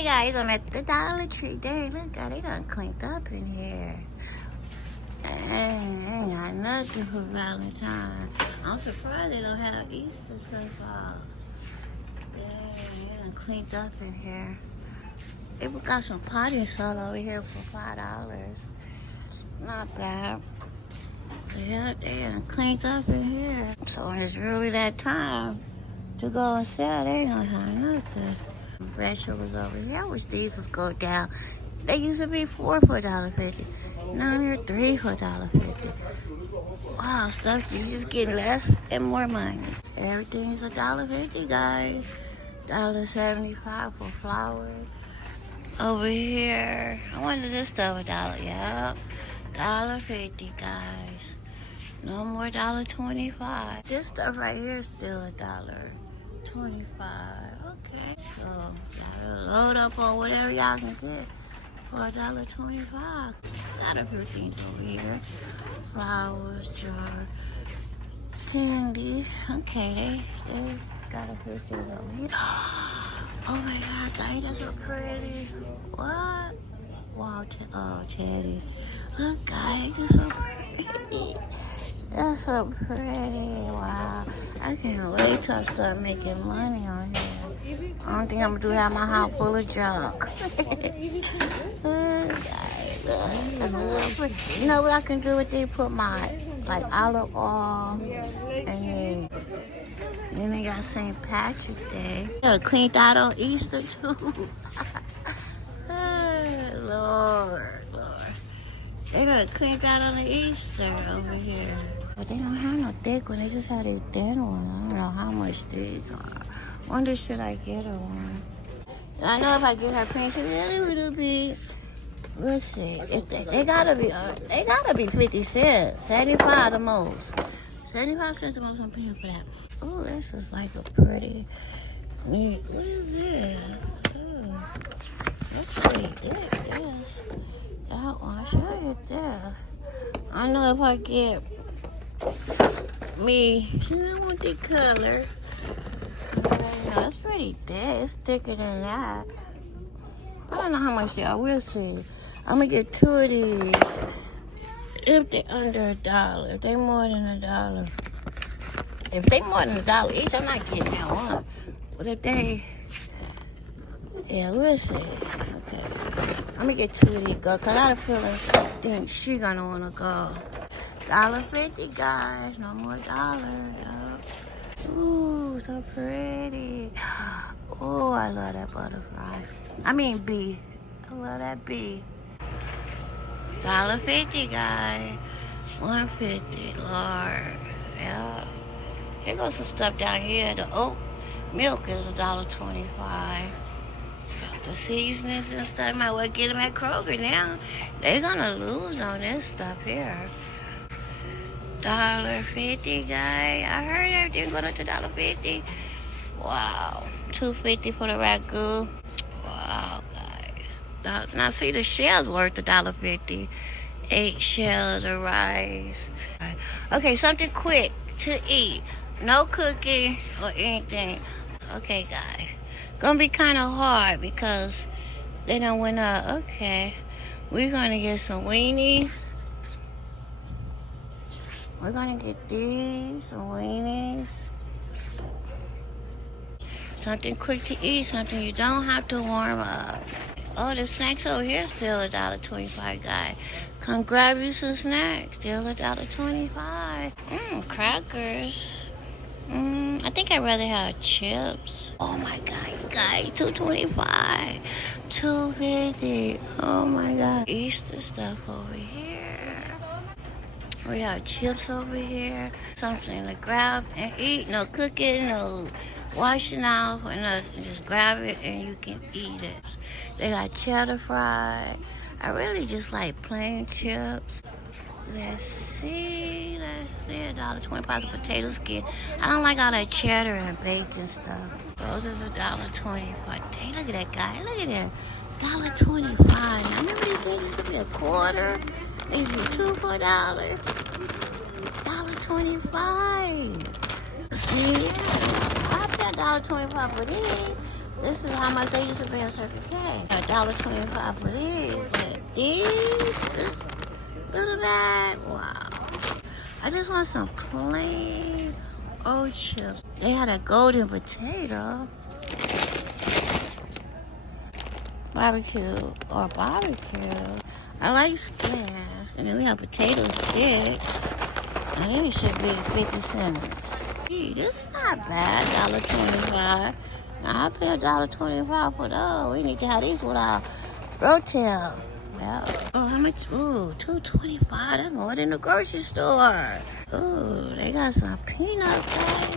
Hey guys, I'm at the Dollar Tree. Dang, look, God, they done cleaned up in here. Ain't got nothing for Valentine. I'm surprised they don't have Easter stuff out. Dang, they done cleaned up in here. They got some potting soil over here for $5. Not bad. Yeah, they done cleaned up in here. So when it's really that time to go and sell, they ain't gonna have nothing. Vegetables over here. I wish these would go down. They used to be $4 for $1.50. Now they're $3 for $1.50. Wow, stuff you just getting less and more money. Everything's $1.50, guys. $1.75 for flowers. Over here, I wonder this stuff $1. Yep, $1.50, guys. No more $1.25. This stuff right here is still $1.25. Okay, so gotta load up on whatever y'all can get for $1.25. Got a few things over here. Flowers, jar, candy. Okay, they got a few things over here. Oh my God, dang, that's so pretty. What? Wow, oh, Teddy. Look, guys, it's so pretty. That's so pretty. Wow. I can't wait till I start making money on here. I don't think I'm going to have my house full of junk. You know what I can do with these? Put my, like, olive oil and then they got St. Patrick's Day. They cleaned out on Easter, too. Lord. They done cleaned out on the Easter over here. But they don't have no thick one. They just have this thin one. I don't know how much these are. Wonder should I get her one? And I know if I get her pink, it'll be. Let's see. If they gotta be 50 cents. 75 the most. 75 cents the most I'm paying for that. Oh, this is like a pretty neat. What is this? Oh, that's pretty thick. Yes. That one. Show you there. I know if I get me, I want the color. No, it's pretty thick. It's thicker than that. I don't know how much they are. We'll see. I'm gonna get 2 of these. If they're under $1, if they more than $1. If they more than $1 each, I'm not getting that one. But if they, yeah, we'll see. Okay. I'm gonna get 2 of these, cause I got a feeling think she gonna wanna go. $1.50, guys. No more $1. Yep. Ooh, so pretty. Oh, I love that butterfly. I mean bee. I love that bee. $1.50, guys. $1.50, Lord. Yeah. Here goes some stuff down here. The oat milk is $1.25. The seasonings and stuff, might well get them at Kroger now. They're gonna lose on this stuff here. $1.50, guys. I heard everything going up to $1.50. Wow. $2.50 for the ragu. Wow, guys. Now see, the shell's worth $1.50. 8 shells of rice. Okay, something quick to eat. No cooking or anything. Okay, guys. Gonna be kind of hard because they done went up. Okay. We're gonna get some weenies. We're gonna get these, some weenies. Something quick to eat, something you don't have to warm up. Oh, the snacks over here still $1.25, guys. Come grab you some snacks, still $1.25. Crackers. I think I'd rather have chips. Oh my God, you guys, $2.25, $2.50. Oh my God. Easter stuff over here. We have chips over here. Something to grab and eat. No cooking, no washing off or nothing. Just grab it and you can eat it. They got cheddar fry. I really just like plain chips. Let's see, $1.25 potato skin. I don't like all that cheddar and bacon stuff. Those is $1.25. Dang, look at that guy. Look at that. $1.25. Now, remember these things used to be $0.25? These used to be 2 for $1. $1.25. See, I paid $1.25 for these. This is how much they used to be in Circle K. $1.25 for these, but this little bag, wow. I just want some plain old chips. They had a golden potato. Barbecue or barbecue. I like skins. And then we have potato sticks. And these should be 50 cents. Gee, this is not bad, $1.25. Now I pay $1.25 for those. We need to have these with our Rotel. Yeah. Oh, how much? Ooh, $2.25. That's more than the grocery store. Ooh, they got some peanuts, guys.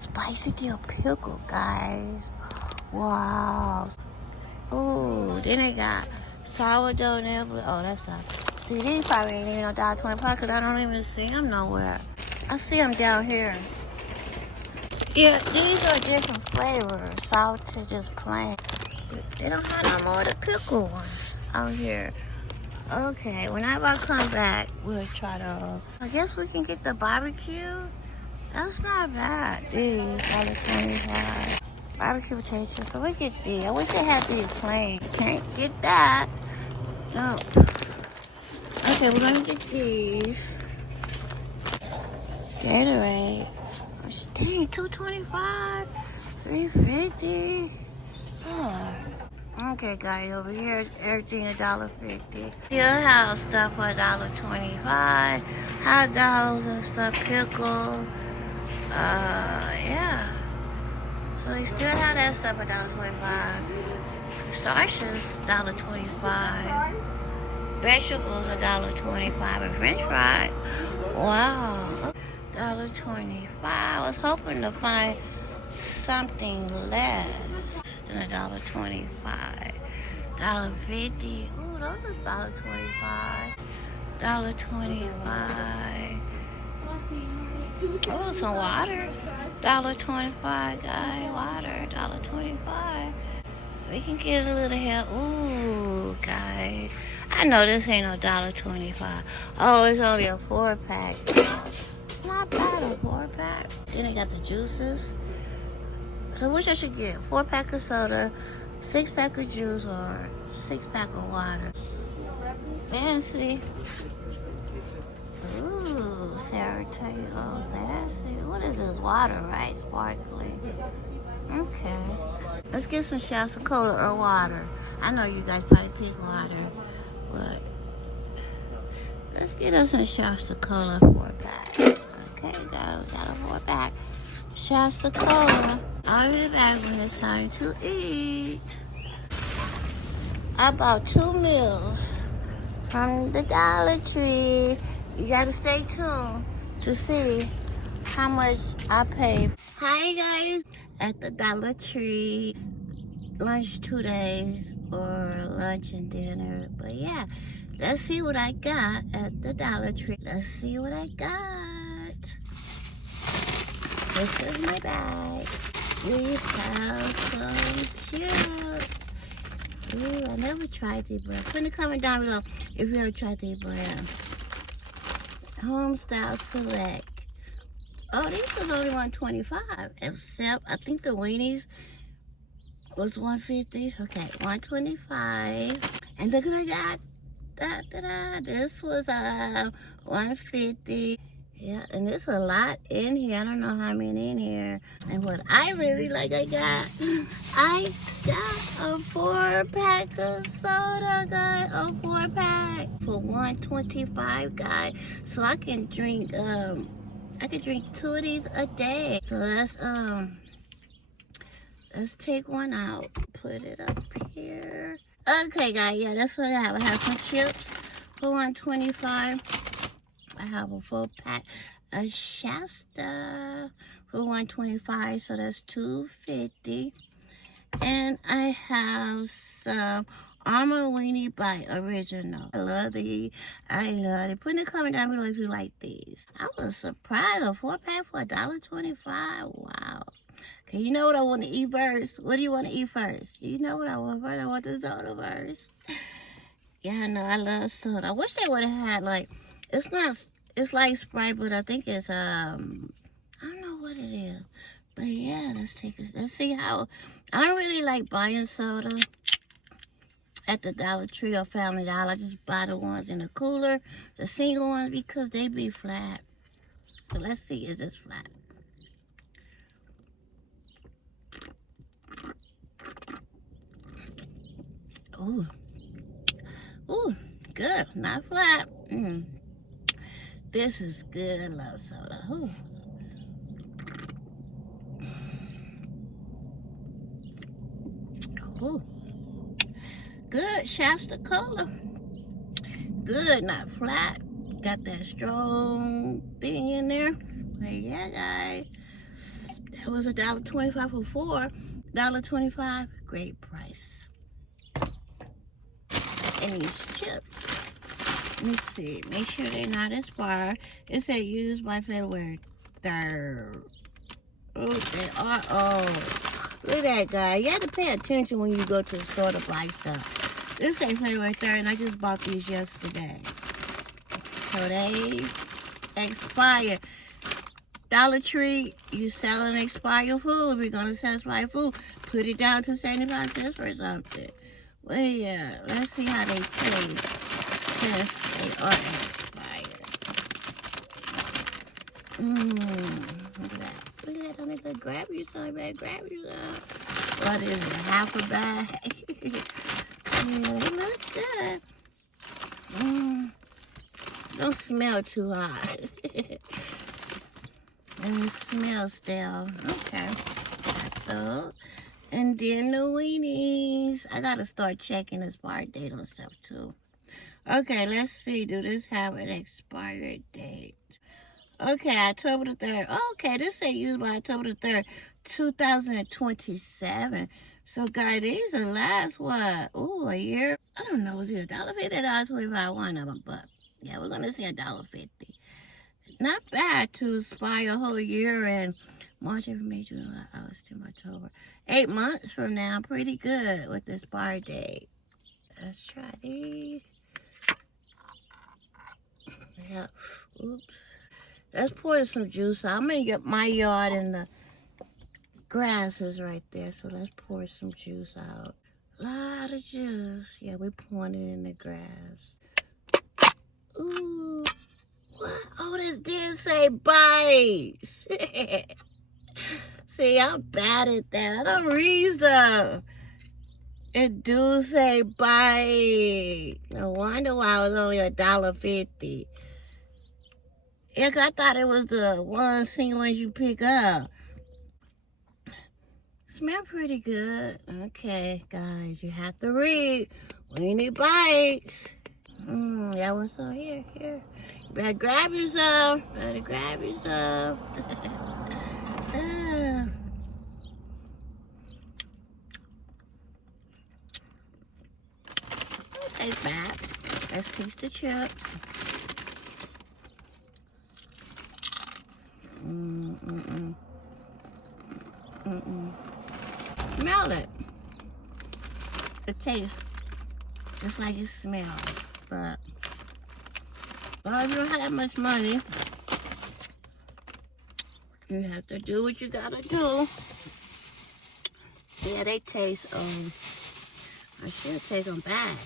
Spicy dill pickle, guys. Wow. Ooh, then they got sourdough nibble. Oh, that's a. See, these probably ain't even no $1.25 because I don't even see them nowhere. I see them down here. Yeah, these are different flavors. Sour to just plain. They don't have no more of the pickle ones out here. Okay, whenever I come back, we'll try to. I guess we can get the barbecue. That's not bad. These $1.25. Barbecue potato chips. So we get these. I wish they had these plain. Can't get that. No. Okay, we're gonna get these. Gatorade. Oh, dang, $2.25, $3.50. Oh. Okay, guys, over here, everything $1.50. Still have stuff for $1.25. Hot dogs and stuff, pickle. Yeah. So they still have that stuff for $1.25. Sausages, $1.25. Vegetables, $1.25. And French fries, wow, $1.25. I was hoping to find something less than $1.25. $1.50. Ooh, those are $1.25. $1.25. Oh, some water. $1.25, guys. Water, $1.25. We can get a little help. Ooh, guys. I know this ain't no $1.25. Oh, it's only a 4-pack. It's not bad, a 4-pack. Then they got the juices. So which I should get? 4-pack of soda, 6-pack of juice, or 6-pack of water. Fancy. Ooh, Sarah Taylor. Fancy. What is this? Water, right? Sparkling. Okay. Let's get some shots of cola or water. I know you guys probably pick water, but let's get us some shots of cola 4-pack. Okay, got a 4-pack. Shots of cola. I'll be back when it's time to eat. I bought 2 meals from the Dollar Tree. You gotta stay tuned to see how much I paid. Hi guys, at the Dollar Tree. Lunch 2 days, or lunch and dinner. But yeah, let's see what I got at the Dollar Tree. Let's see what I got. This is my bag. We have some chips. Ooh, I never tried these brands. Put in the comment down below if you ever tried these brands. Homestyle Select. Oh, these is only $1.25. Except I think the weenies was $1.50. Okay, $1.25. And look what I got. This was $1.50. Yeah, and there's a lot in here. I don't know how many in here. And what I really like, I got a 4-pack of soda, guys. A 4-pack for $1.25, guys. So I can drink 2 of these a day. So let's take one out. Put it up here. Okay, guys, yeah, that's what I have. I have some chips for $1.25. I have a 4-pack of Shasta for $1.25, so that's $2.50. And I have some Armour Weenie Bite Original. I love these. I love it. Put in the comment down below if you like these. I was surprised. A 4-pack for $1.25. Wow. Okay, you know what I want to eat first? What do you want to eat first? You know what I want first? I want the soda first. Yeah, I know. I love soda. I wish they would have had, like, it's like Sprite, but I think it's, I don't know what it is. But yeah, let's see how. I don't really like buying soda at the Dollar Tree or Family Dollar. I just buy the ones in the cooler, the single ones, because they be flat. So let's see, is this flat? Ooh, ooh, good, not flat. This is good. I love soda. Ooh. Ooh. Good, Shasta Cola. Good, not flat. Got that strong thing in there. But yeah, guys. That was $1.25 for 4. $1.25, great price. And these chips. Let me see. Make sure they're not expired. It said used by February 3rd. Oh, they are. Oh, look at that, guy. You have to pay attention when you go to the store to buy stuff. This ain't February 3rd, and I just bought these yesterday. So they expire. Dollar Tree, you selling expired food. If you're going to sell expired food, put it down to 75 cents for something. Well, yeah, let's see how they taste since they are expired. Look at that. Look at that. Don't make her grab you some, man. Grab you some. What is it? Half a bag? Yeah, they look good. Don't smell too hot. And it smells stale. Okay. So, and then the weenies. I gotta start checking the expired date on stuff too. Okay, let's see. Do this have an expired date? Okay, October the 3rd. Okay, this say used by October the 3rd, 2027. So, guys, these are last, what? Oh, a year? I don't know. Is it $1.50 or $1.25? One of them, but yeah, we're going to say $1.50. Not bad to expire a whole year in March, April, May, June, July, August, September, October. 8 months from now, pretty good with the expire date. Let's try these. Yeah. Oops. Let's pour some juice out. I'm going to get my yard and the grass is right there. So let's pour some juice out. A lot of juice. Yeah, we're pouring it in the grass. Ooh. What? Oh, this did say bites. See, I'm bad at that. I don't read stuff. It do say bite. No wonder why it was only $1.50. Yeah, 'cause I thought it was the one single ones you pick up. Smell pretty good. Okay, guys, you have to read. Weenie bites. Yeah, what's some here? You better grab you some. Better grab you some. Don't taste bad. Let's taste the chips. Smell it. It tastes just like it smells. But well, if you don't have that much money, you have to do what you gotta do. Yeah, they taste, I should take them back.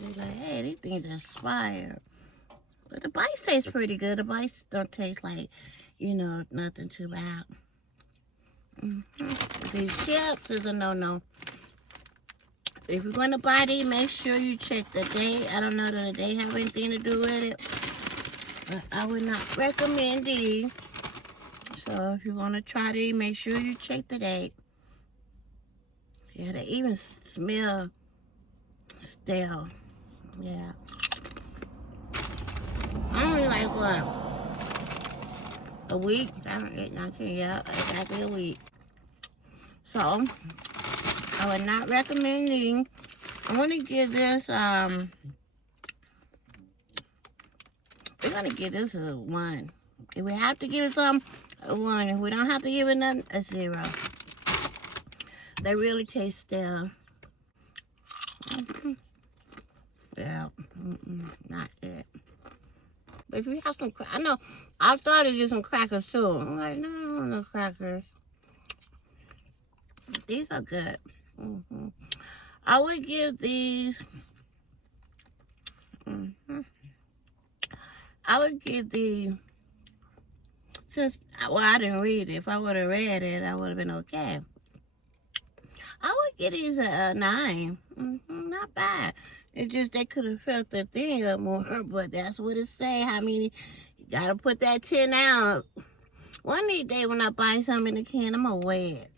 They're like, hey, these things expire. But the bites taste pretty good. The bites don't taste like, you know, nothing too bad. These chips is a no-no. If you're going to buy these, make sure you check the date. I don't know that the date have anything to do with it. But I would not recommend these. So if you want to try these, make sure you check the date. Yeah, they even smell stale. Yeah. I only like what? A week? I haven't eaten nothing yet. Exactly a week. So, I would not recommend these. I'm going to give this, we're going to give this a 1. If we have to give it some, a 1. If we don't have to give it nothing, a 0. They really taste stale. Yeah, not it. But if you have some, I know, I thought it was some crackers too. I'm like, no, I don't want no crackers. These are good. I would give these. I would give the. Since I didn't read it. If I would have read it, I would have been okay. I would give these a 9. Not bad. It's just they could have felt the thing up more, but that's what it say. How many? You gotta put that 10 ounce. One day when I buy something in the can, I'm gonna weigh it.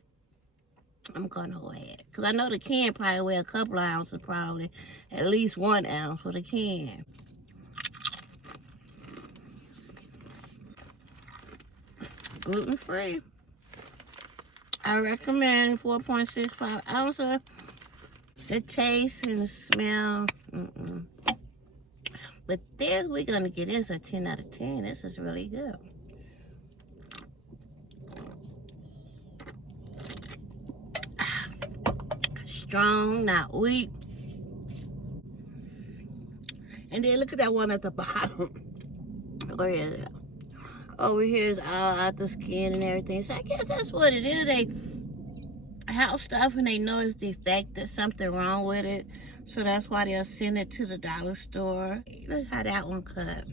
I'm gonna weigh it. Because I know the can probably weigh a couple of ounces, probably. At least 1 ounce for the can. Gluten-free. I recommend 4.65 ounces. The taste and the smell. But this, we're going to give this a 10 out of 10. This is really good. Strong, not weak. And then look at that one at the bottom. Where is it? Over here is all out the skin and everything. So I guess that's what it is. They have stuff and they know it's defective, something wrong with it. So that's why they'll send it to the dollar store. Look how that one cut.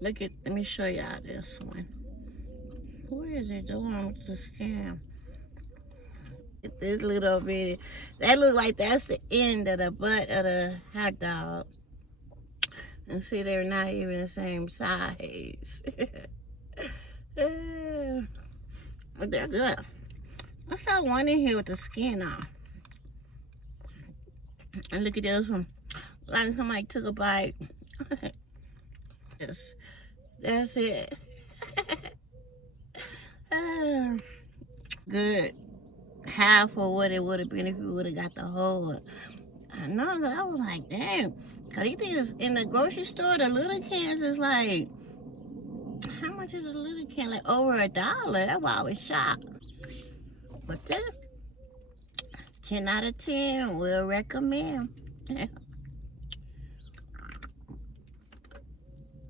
Let me show y'all this one. Where is it doing with the skin? This little bitty. That look like that's the end of the butt of the hot dog. And see, they're not even the same size. But they're good. I saw one in here with the skin on. And look at this one. Like somebody took a bite. That's it. Good. Half of what it would have been if you would have got the whole. I know, I was like, damn. Cause these things in the grocery store, the little cans is like, how much is a little can? Like over $1. That's why I was shocked. But then, 10 out of 10, we'll recommend.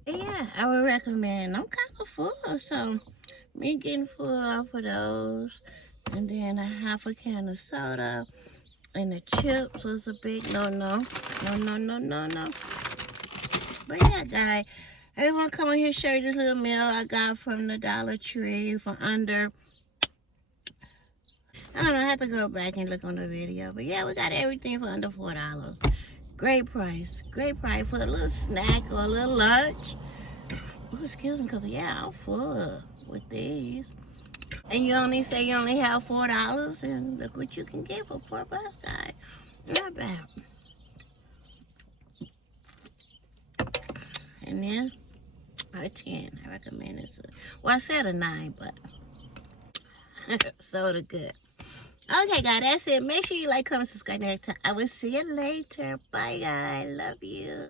Yeah, I would recommend. I'm kind of full, so me getting full off of those. And then a half a can of soda. And the chips was a big no. But yeah, guys, I want to come on here and share this little meal I got from the Dollar Tree for under. I don't know, I have to go back and look on the video. But yeah, we got everything for under $4. Great price. Great price for a little snack or a little lunch. Oh, excuse me, because yeah, I'm full with these. And you only say you only have $4, and look what you can get for $4, guys. Not bad. And then a 10. I recommend this. Well, I said a 9, but soda good. Okay, guys, that's it. Make sure you like, comment, subscribe next time. I will see you later. Bye, guys. Love you.